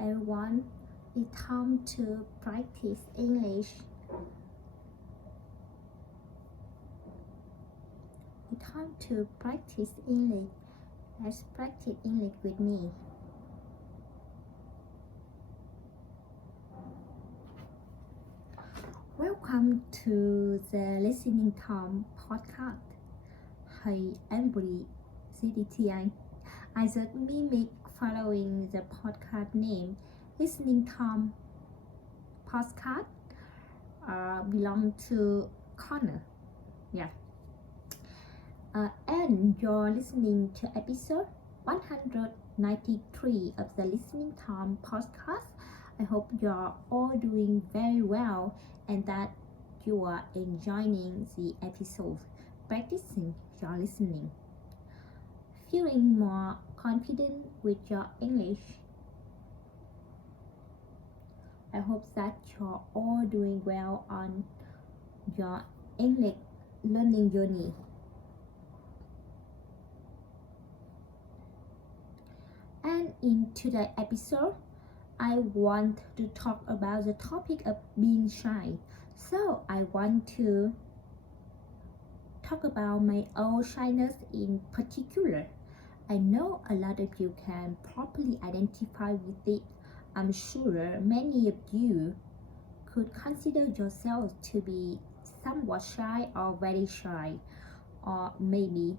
everyone, it's time to practice English. It's time to practice English. Let's practice English with me. Welcome to the Listening Time podcast. Hey everybody, this is Tian. I just mimic following the podcast name Listening Time podcast belong to Connor. Yeah. And you're listening to episode 193 of the Listening Time podcast. I hope you're all doing very well and that you are enjoying the episode, practicing your listening, feeling more confident with your English. I hope that you're all doing well on your English learning journey. And in today's episode, I want to talk about the topic of being shy. So I want to talk about my own shyness in particular. I know a lot of you can properly identify with it. I'm sure many of you could consider yourself to be somewhat shy or very shy, or maybe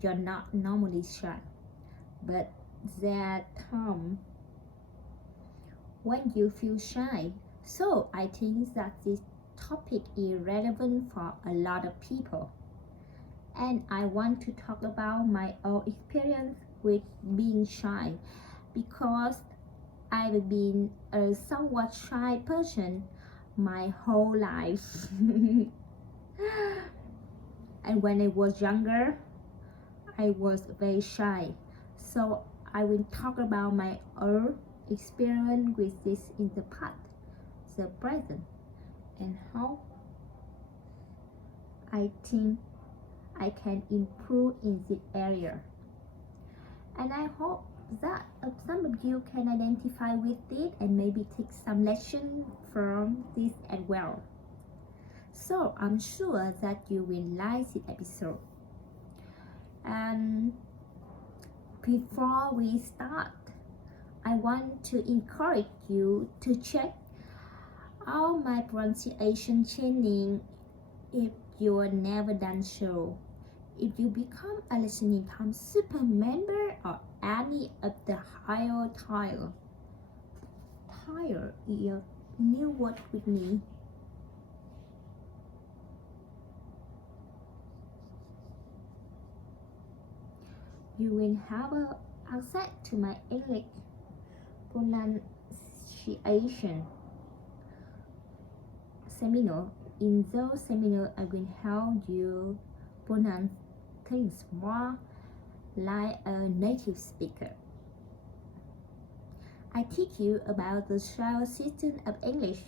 you're not normally shy. But there time when you feel shy. So I think that this topic is relevant for a lot of people. And I want to talk about my own experience with being shy because I've been a somewhat shy person my whole life. And when I was younger, I was very shy. So I will talk about my own experience with this in the past, the present, and how I think I can improve in this area. And I hope that some of you can identify with it and maybe take some lesson from this as well. So I'm sure that you will like this episode. And before we start, I want to encourage you to check out my pronunciation training if you have never done so. If you become a Listening Time super member or any of the higher tier is a new word with me. You will have access to my English pronunciation seminar. In those seminars, I will help you pronounce things more like a native speaker. I teach you about the style system of English,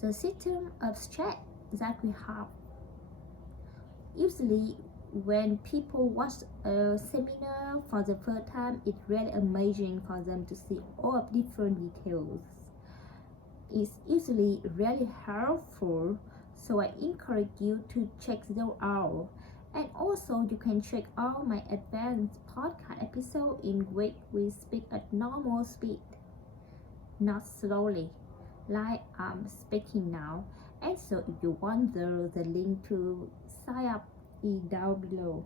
the system of stress that we have. Usually, when people watch a seminar for the first time, it's really amazing for them to see all of different details. It's usually really helpful, so I encourage you to check them out. And also, you can check out my advanced podcast episode in which we speak at normal speed, not slowly, like I'm speaking now. And so, if you wonder, the link to sign up is down below.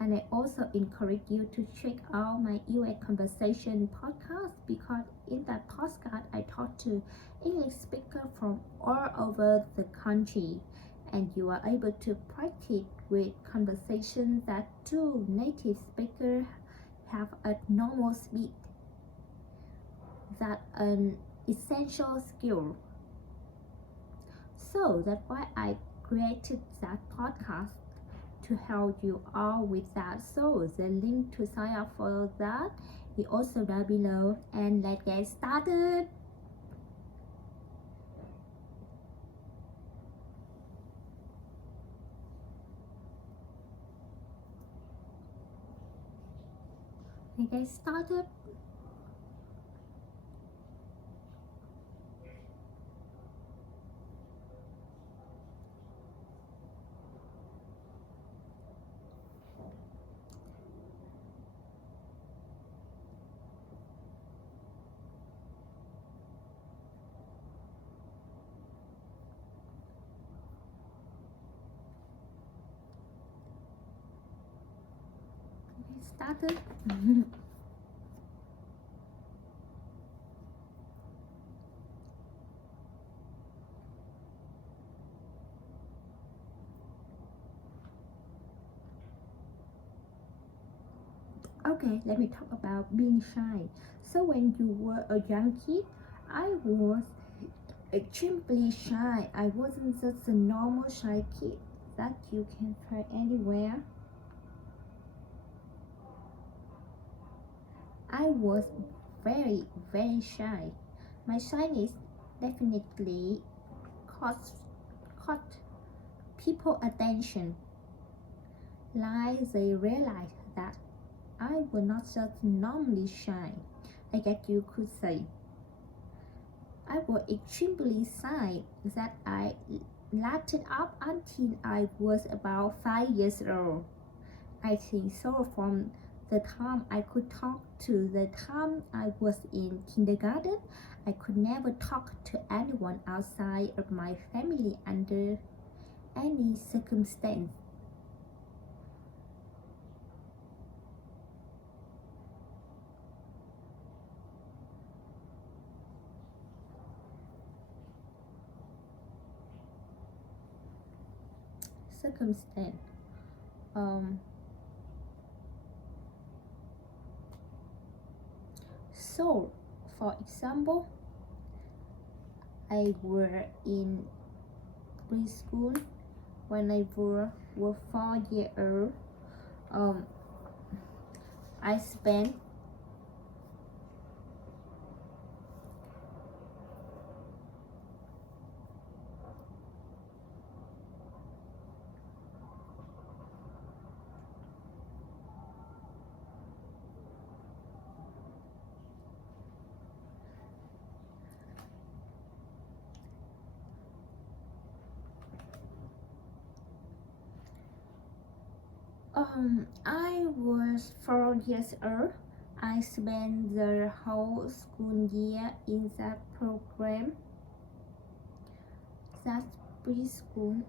And I also encourage you to check out my US Conversation podcast because in that podcast I talk to English speakers from all over the country and you are able to practice with conversations that two native speakers have at normal speed. That's an essential skill. So that's why I created that podcast to help you all with that. So the link to sign up for that is also down below and let's get started. Okay, get started. Okay, started. Okay, let me talk about being shy. So when you were a young kid, I was extremely shy. I wasn't just a normal shy kid that you can find anywhere. I was very, very shy. My shyness definitely caught, caught people attention. Like they realized that I was not just normally shy, I guess you could say. I was extremely shy that I lasted up until I was about 5 years old. I think so from the time I could talk to the time I was in kindergarten, I could never talk to anyone outside of my family under any circumstance. Circumstance. Um, so, for example, I were in preschool when I were 4 years old. Um, I spent I was 4 years old. I spent the whole school year in that program. That preschool.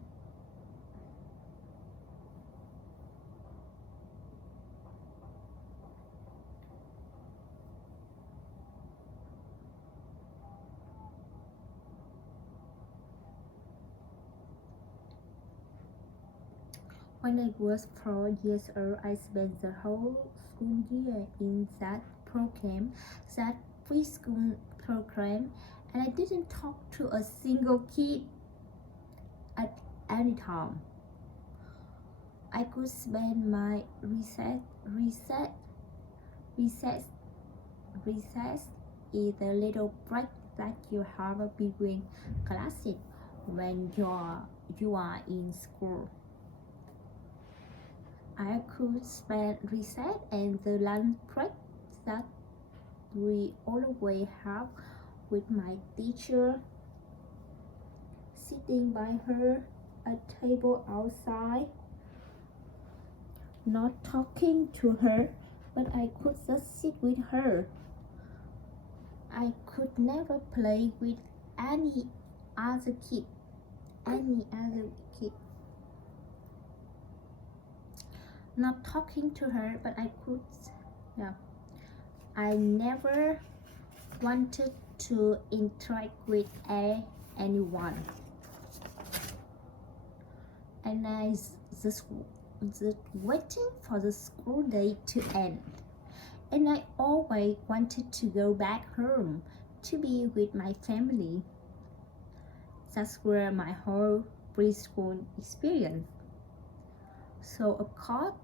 When I was 4 years old, I spent the whole school year in that program, that preschool program, and I didn't talk to a single kid at any time. I could spend my recess is the little break that you have between classes when you are in school. I could spend recess and the lunch break that we always have with my teacher, sitting by her at table outside, not talking to her, but I could just sit with her. I could never play with any other kid. Not talking to her, but I could, yeah. I never wanted to interact with anyone. And I just waiting for the school day to end. And I always wanted to go back home to be with my family. That's where my whole preschool experience. So of course,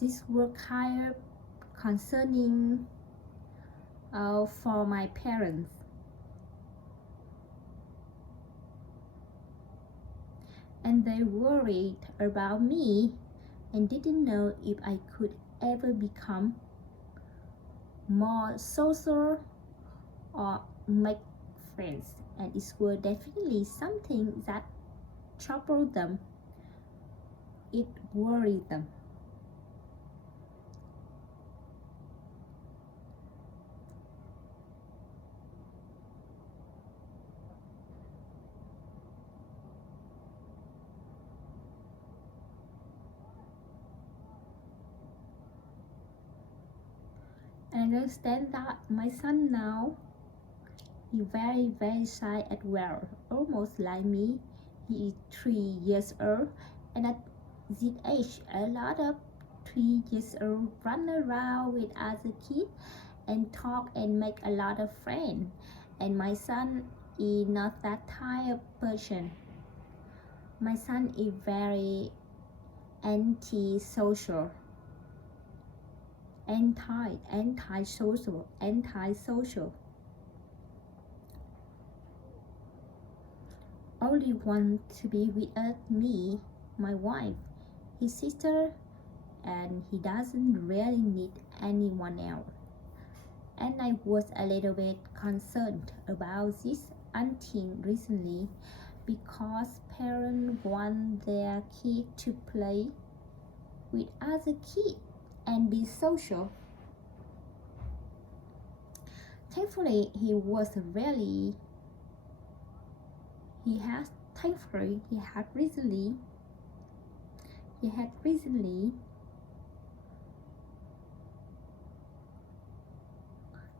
this was kind of concerning for my parents. And they worried about me and didn't know if I could ever become more social or make friends, and it was definitely something that troubled them. It worried them. I understand that my son now is very shy as well, almost like me. He is 3 years old, and at this age, a lot of 3 years old run around with other kids and talk and make a lot of friends. And my son is not that type of person. My son is very anti-social, anti-social. Only want to be with us, me, my wife, his sister, and he doesn't really need anyone else. And I was a little bit concerned about this until recently because parents want their kid to play with other kids and be social. Thankfully, he had recently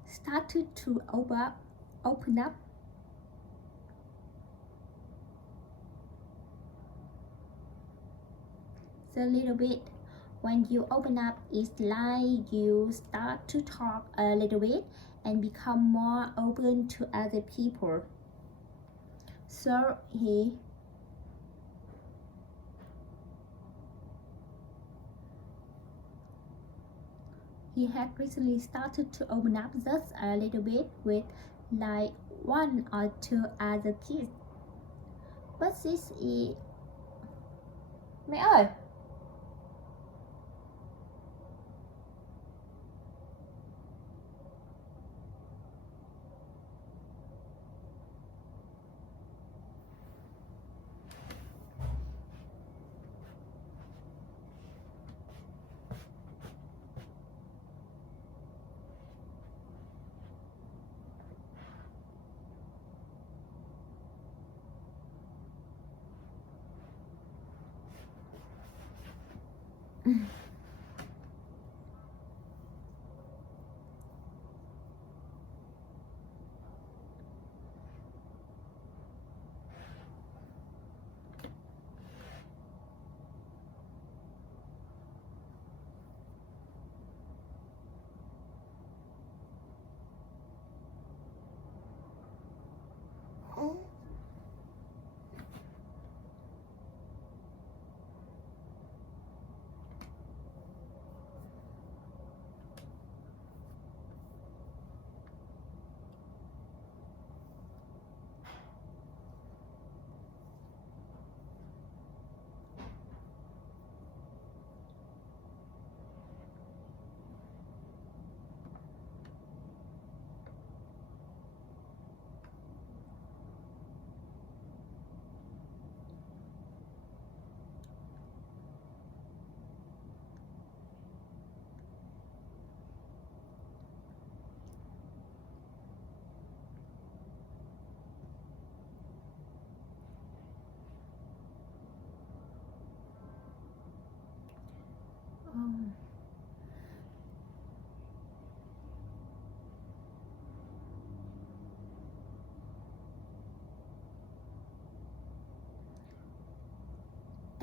started to open up a little bit. When you open up, it's like you start to talk a little bit and become more open to other people. So he had recently started to open up just a little bit with like 1 or 2 other kids. But this is... Mẹ ơi!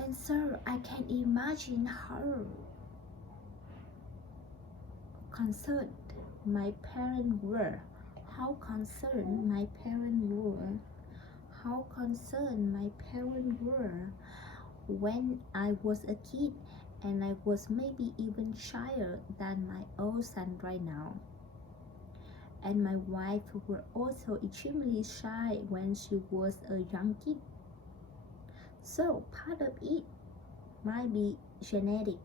And so I can imagine how concerned my parents were. How concerned my parents were. How concerned my parents were when I was a kid, and I was maybe even shyer than my old son right now. And my wife was also extremely shy when she was a young kid. So part of it might be genetic.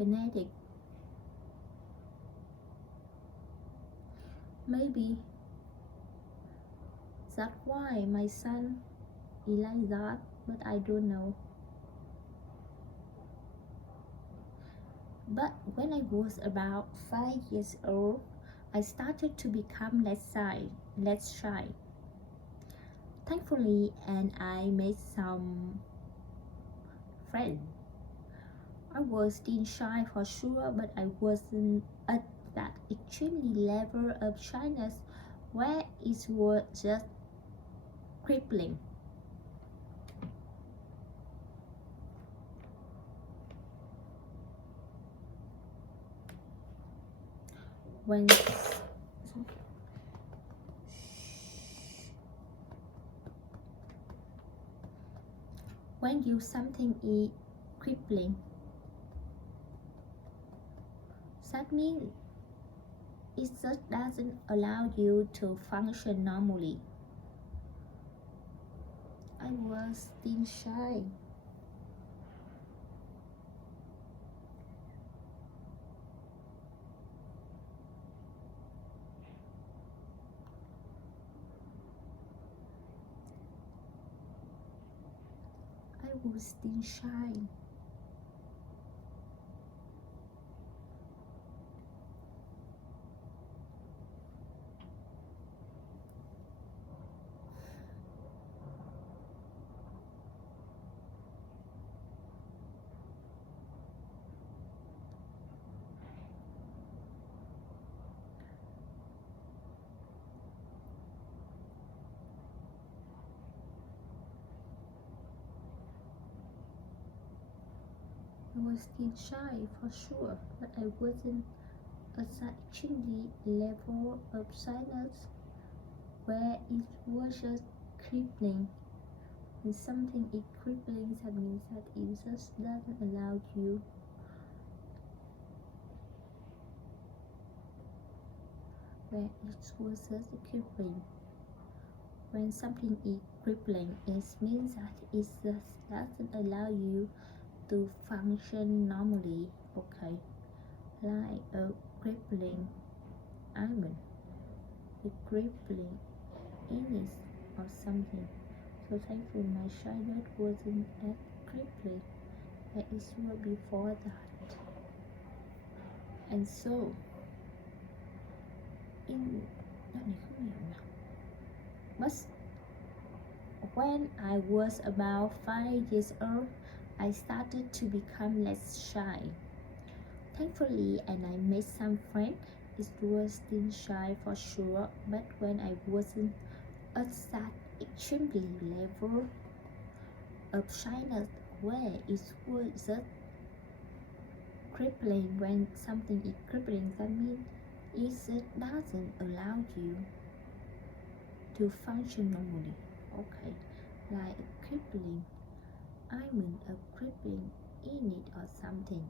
genetic. Maybe that's why my son is like that, but I don't know. But when I was about 5 years old, I started to become less shy. Thankfully, and I made some friends. I was still shy for sure, but I wasn't at that extremely level of shyness where it was just crippling. When you something is crippling, that means it just doesn't allow you to function normally. I was still shy. I was still shy. I was still shy for sure, but I wasn't at that extremely level of shyness where it was just crippling. When something is crippling, that means that it just doesn't allow you. Where it was just crippling. When something is crippling, it means that it just doesn't allow you to function normally. Okay, like a crippling almond, a crippling illness or something. So thankfully my childhood wasn't as crippling as it was before that. And so in but when I was about 5 years old, I started to become less shy. Thankfully, and I made some friends. It was still shy for sure, but when I wasn't at that extremely level of shyness where it was just crippling. When something is crippling, that means it just doesn't allow you to function normally. Okay, like a crippling, I mean a crippling in it or something.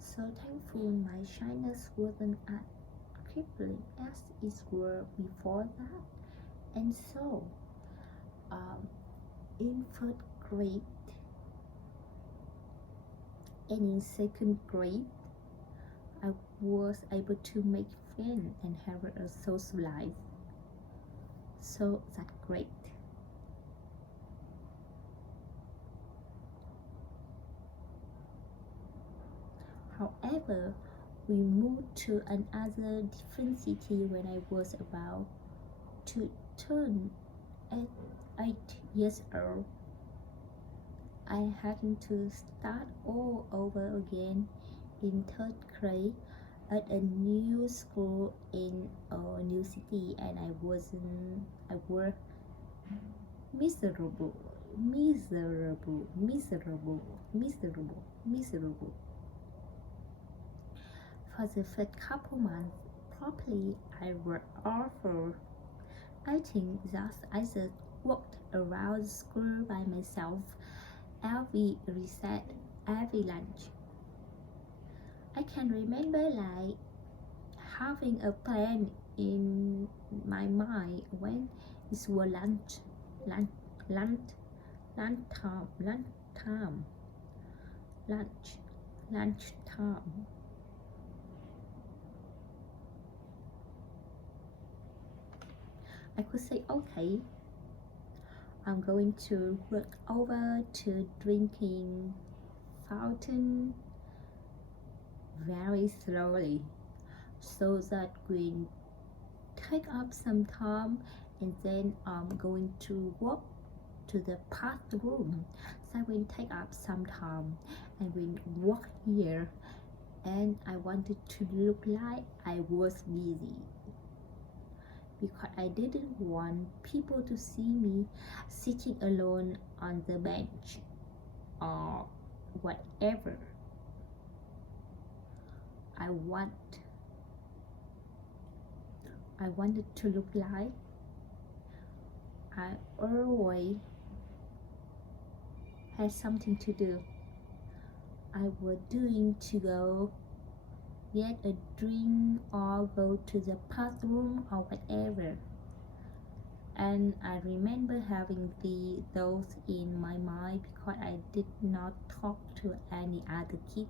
So thankful my shyness wasn't as crippling as it were before that. And so in first grade and in second grade, I was able to make friends and have a social life. So that's great. However, we moved to another different city when I was about to turn 8 years old. I had to start all over again in third grade at a new school in a new city, and I was miserable, miserable, miserable, miserable, miserable. For the first couple months, probably I was awful. I think that I just walked around school by myself every recess, every lunch. I can remember like having a plan in my mind when it was lunch, lunch, lunch time, lunch time, lunch, lunchtime. I could say, okay, I'm going to look over to drinking fountain very slowly so that we take up some time, and then I'm going to walk to the bathroom. So we take up some time and we walk here, and I wanted to look like I was busy because I didn't want people to see me sitting alone on the bench or whatever. I wanted to look like I always had something to do. I was doing to go get a drink or go to the bathroom or whatever. And I remember having those in my mind because I did not talk to any other kid.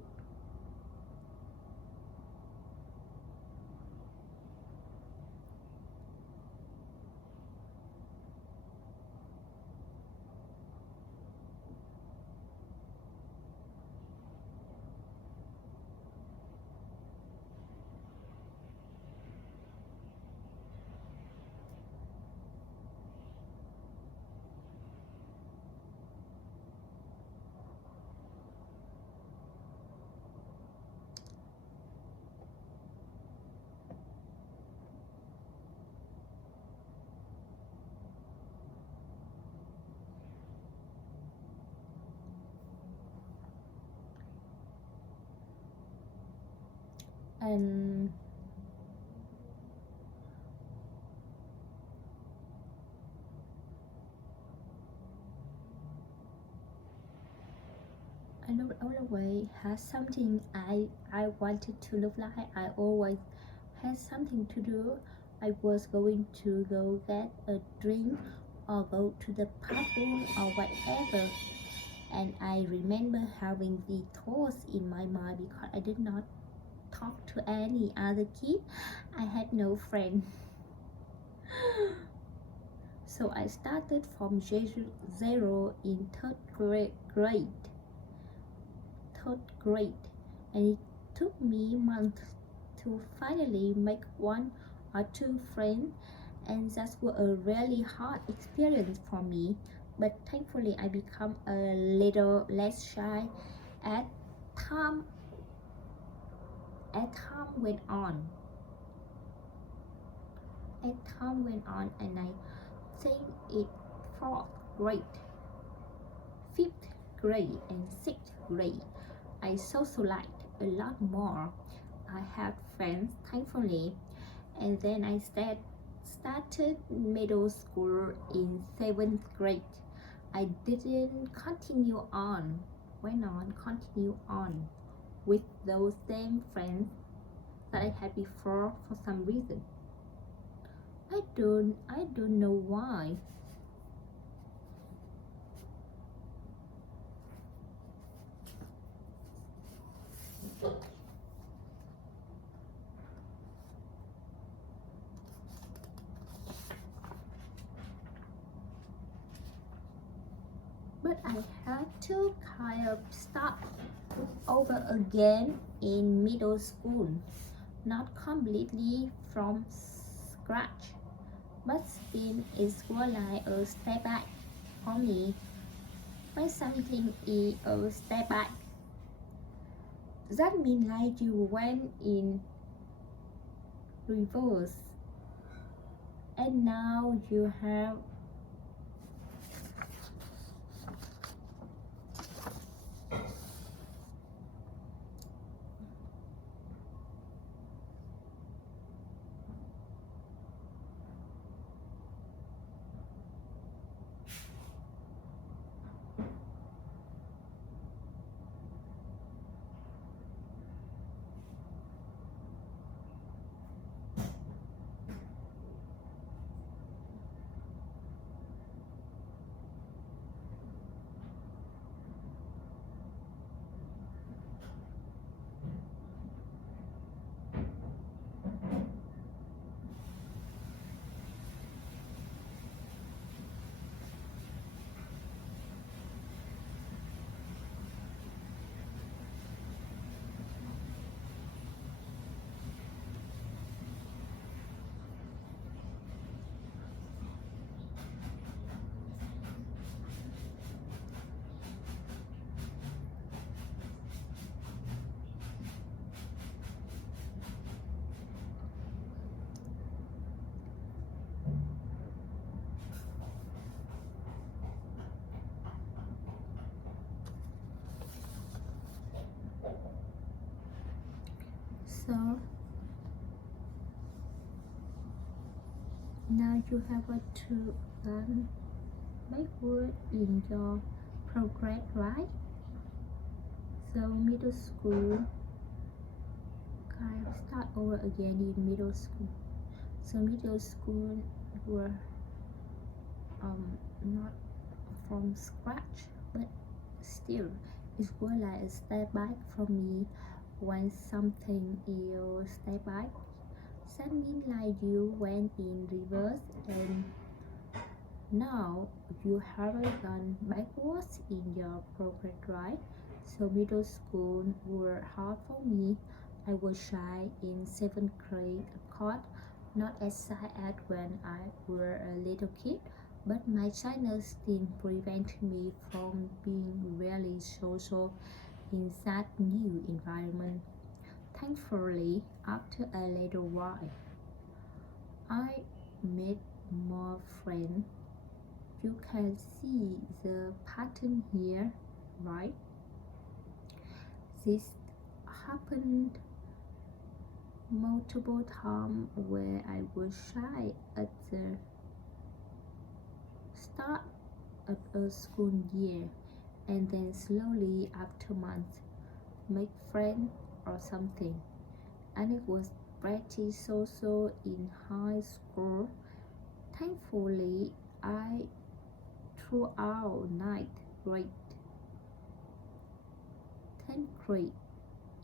And I don't always had something I wanted to look like. I always had something to do. I was going to go get a drink or go to the bathroom or whatever. And I remember having the thoughts in my mind because I did not talk to any other kid. I had no friend. So I started from zero in third grade. And it took me months to finally make one or two friends, and that was a really hard experience for me, but thankfully I become a little less shy as time went on. And I think it fourth grade, fifth grade, and sixth grade I socialized a lot more. I had friends, thankfully, and then I started middle school in 7th grade. I didn't continue on with those same friends that I had before for some reason. I don't know why. But I had to kind of start over again in middle school, not completely from scratch, but still it was like a step back for me. When something is a step back, that means like you went in reverse, and now you have Now you have to learn backward in your progress, right? So middle school, kind of start over again in middle school. So middle school were not from scratch, but still it was like a step back for me. When something is step back, that means like you went in reverse and now you haven't gone backwards in your progress, right? So middle school were hard for me. I was shy in 7th grade, of course, not as shy as when I were a little kid, but my shyness didn't prevent me from being really social in that new environment. Thankfully, after a little while, I made more friends. You can see the pattern here, right? This happened multiple times where I was shy at the start of a school year and then slowly after months make friends or something. And it was pretty social in high school. Thankfully, I throughout 9th grade, 10th grade,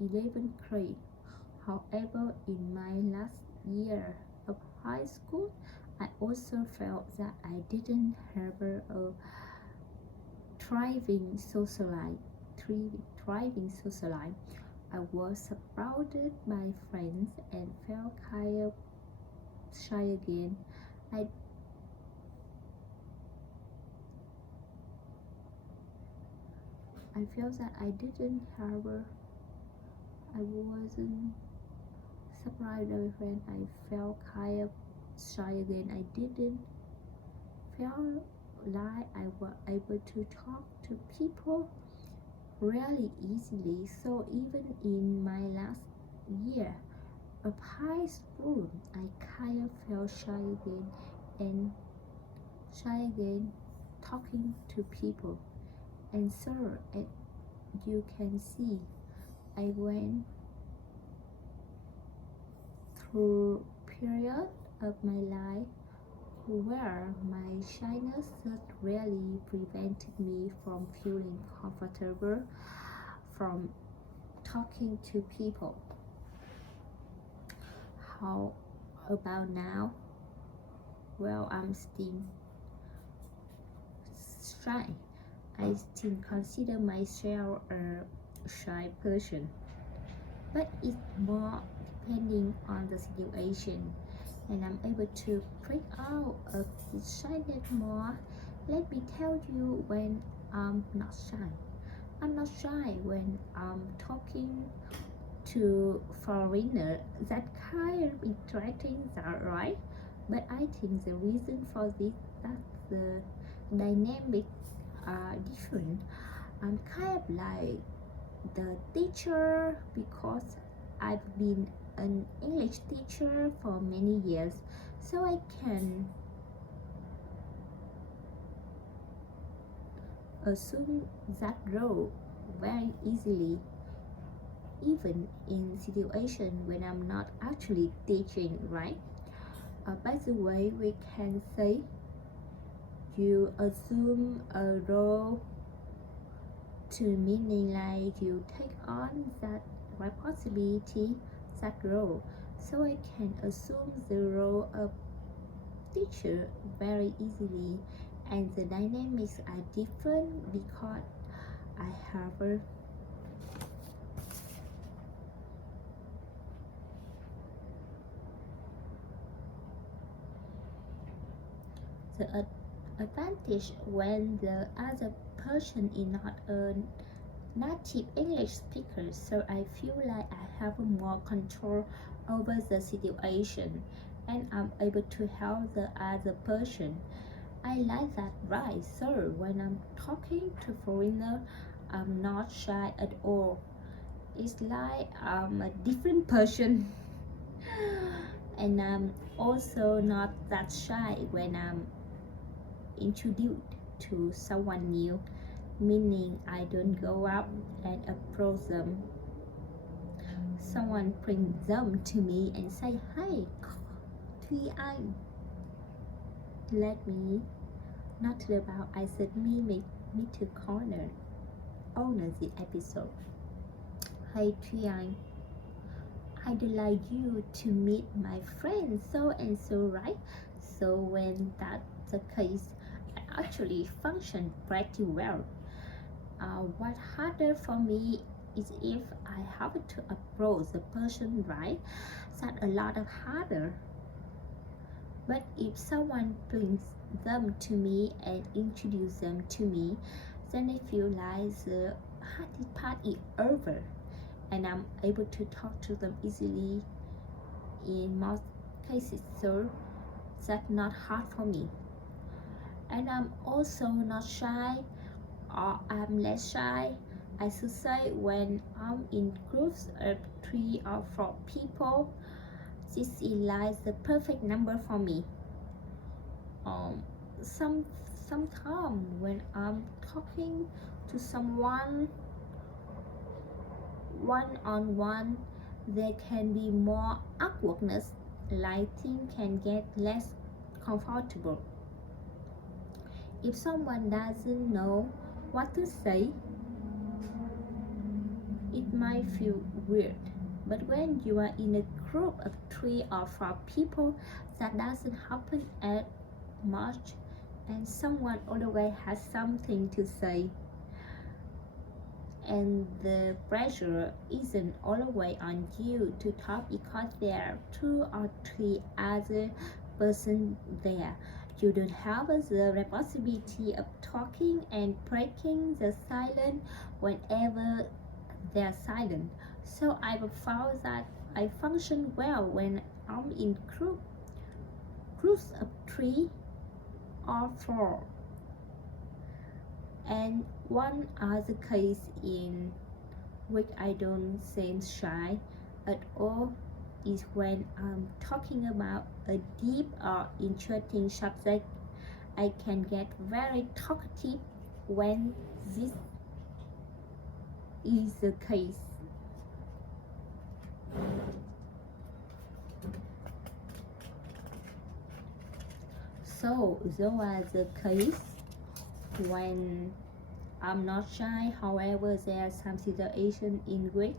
11th grade. However, in my last year of high school, I also felt that I didn't have a thriving social life. Thriving social life. I was surrounded by friends and felt kind of shy again. I felt that I didn't have I wasn't surprised when I felt kind of shy again. I didn't feel like I was able to talk to people really easily. So even in my last year of high school, I kind of felt and shy again talking to people. And so as you can see, I went through period of my life where my shyness really prevented me from feeling comfortable from talking to people. How about now? Well, I'm still shy. I still consider myself a shy person, but it's more depending on the situation, and I'm able to break out of this shyness more. Let me tell you when I'm not shy. I'm not shy when I'm talking to foreigner. That kind of interacting are right, but I think the reason for this that the dynamic are different. I'm kind of like the teacher because I've been an English teacher for many years, so I can assume that role very easily, even in situation when I'm not actually teaching, right? By the way, we can say you assume a role to meaning like you take on that responsibility, that role. So I can assume the role of teacher very easily, and the dynamics are different because I have the advantage when the other person is not a native English speaker, so I feel like I have more control over the situation and I'm able to help the other person. I like that, right? So when I'm talking to foreigner, I'm not shy at all. It's like I'm a different person. and I'm also not that shy when I'm introduced to someone new, meaning I don't go up and approach them. Someone brings them to me and say, "Hey, Thuy Anh, let me not about I said me to corner owner the episode. Hey Thuy Anh, I'd like you to meet my friend so and so, right?" So when that's the case, I actually function pretty well. What harder for me is if I have to approach the person, right? That's a lot of harder. But if someone brings them to me and introduce them to me, then I feel like the hardest part is over, and I'm able to talk to them easily in most cases. So that's not hard for me. And I'm also not shy, or I'm less shy, I should say, when I'm in groups of 3 or 4 people. This is like the perfect number for me. Sometimes when I'm talking to someone one-on-one, there can be more awkwardness, like things can get less comfortable. If someone doesn't know what to say, it might feel weird. But when you are in a group of 3 or 4 people, that doesn't happen as much, and someone always has something to say. And the pressure isn't always on you to talk because there are 2 or 3 other persons there. You don't have the responsibility of talking and breaking the silence whenever they're silent. So I've found that I function well when I'm in groups of 3 or 4. And one other case in which I don't seem shy at all is when I'm talking about a deep or interesting subject. I can get very talkative when this is the case. So those are the case when I'm not shy. However, there are some situations in which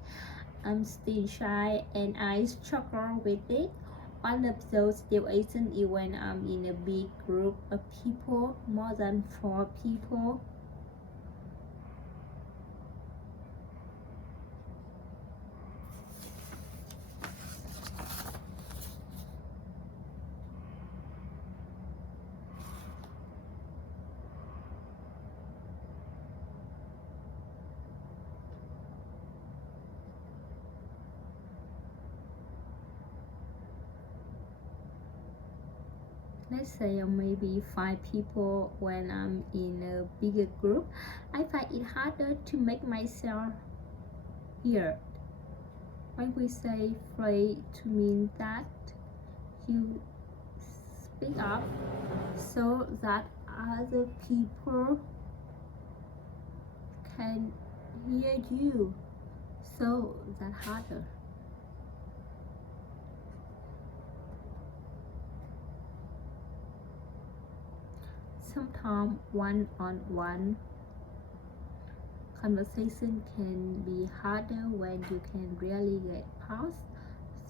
I'm still shy and I struggle with it. One of those situations is when I'm in a big group of people, more than 4 people. Let's say maybe 5 people. When I'm in a bigger group, I find it harder to make myself heard. When we say free to mean that you speak up so that other people can hear you, so that harder. Sometimes one-on-one conversation can be harder when you can really get past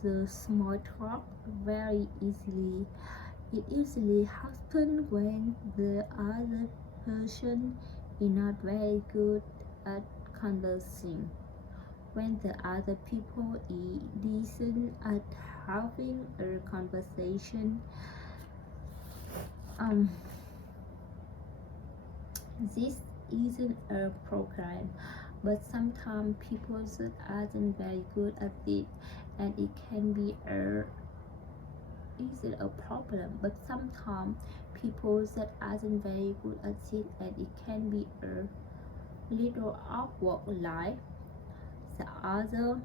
the small talk very easily. It usually happens when the other person is not very good at conversing. When the other people is decent at having a conversation. This isn't a program, but sometimes people that aren't very good at it, and it can be isn't a problem. But sometimes people that aren't very good at it, and it can be a little awkward, like the other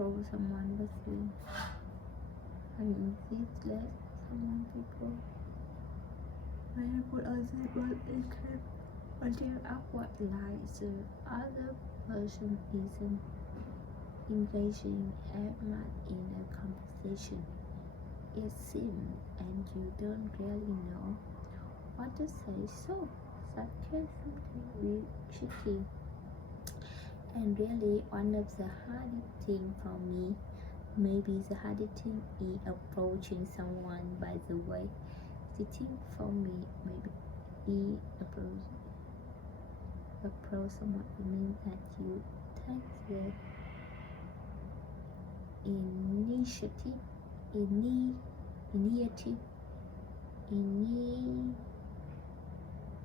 approach someone but you insist let someone people when I put on that one it can until awkward like the other person isn't engaging as much in a conversation. It seems and you don't really know what to say, so that can something really tricky. And really one of the hardest thing for me, maybe the hardest thing is approaching someone. By the way, the thing for me maybe is approach someone means that you take the initiative initiative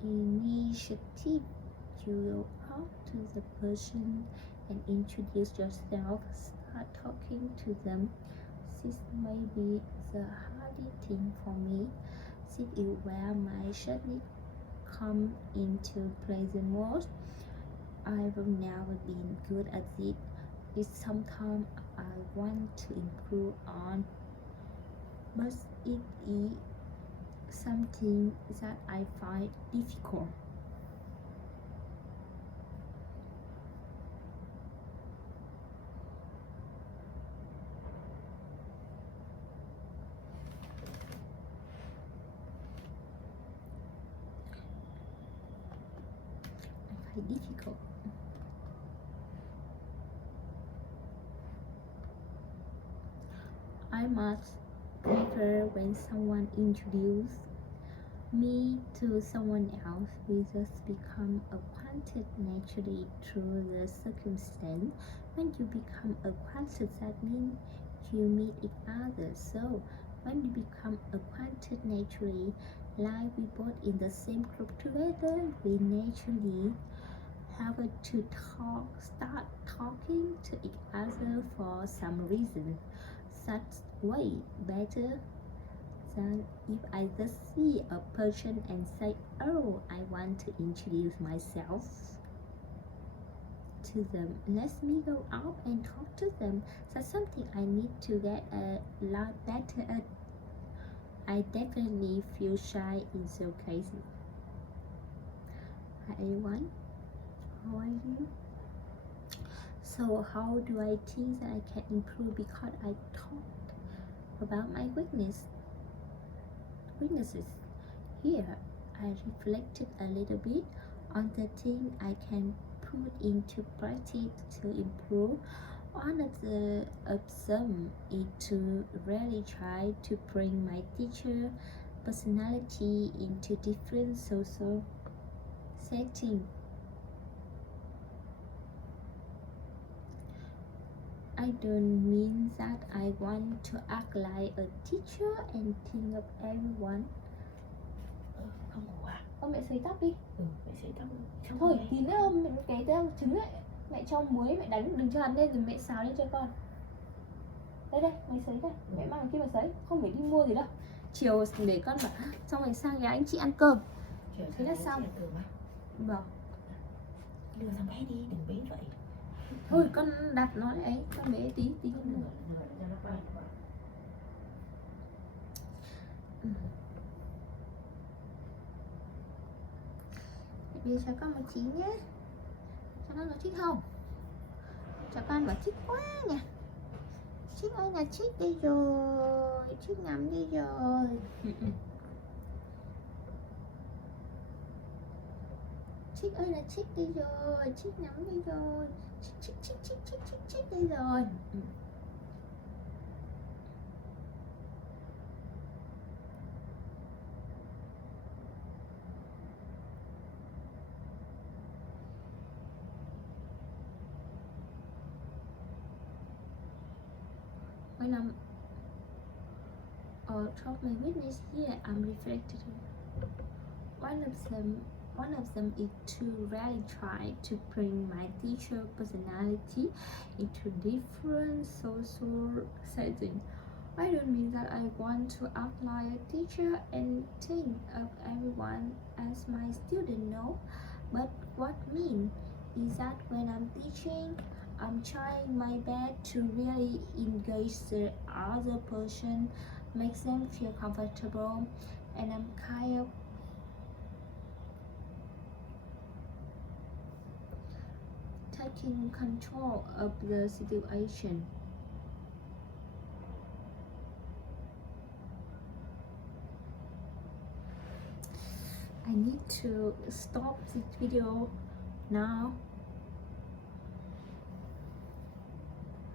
initiative you go out to the person and introduce yourself, start talking to them. This may be the hardest thing for me. This is where my technique come into play the most. I've never been good at it. It's sometimes I want to improve on, but it is something that I find difficult. Difficult. I much prefer when someone introduces me to someone else. We just become acquainted naturally through the circumstance. When you become acquainted, that means you meet each other. So when you become acquainted naturally, like we both in the same group together, we naturally have to start talking to each other for some reason. Such way better than if I just see a person and say, oh, I want to introduce myself to them. Let me go out and talk to them. That's something I need to get a lot better at. I definitely feel shy in those cases. Hi everyone. How are you? So how do I think that I can improve? Because I talked about my weaknesses. Here I reflected a little bit on the thing I can put into practice to improve. One of them is to really try to bring my teacher personality into different social settings. I don't mean that I want to act like a teacher and think of everyone. Không ngủ à? Mẹ sấy tóc đi. Mẹ sấy tóc. Thôi tí nữa cái trứng ấy mẹ cho muối mẹ đánh đừng cho hắn lên rồi mẹ xào lên cho con. Đây mày sấy đây, mẹ mang kia mà sấy, không phải đi mua gì đâu. Chiều để con bảo xong rồi sang nhà anh chị ăn cơm. Thế là xong. Vâng. Đưa thằng bé đi, đừng bế vậy. Thôi con đặt nó ấy, con bế tí con đưa. Cho nó quay. Bây giờ con một chí nhé. Cho nó thích không? Cho con bảo thích quá nha. Thích ơi là thích đi rồi, thích ngắm đi rồi. Thích ơi là thích đi rồi, thích ngắm đi rồi. Thích đi rồi. When I'm talk my witness here, I'm reflected. One of them is to really try to bring my teacher personality into different social settings. I don't mean that I want to act like a teacher and think of everyone as my student, no. But what I mean is that when I'm teaching, I'm trying my best to really engage the other person, make them feel comfortable, and I'm kind of taking control of the situation. I need to stop this video now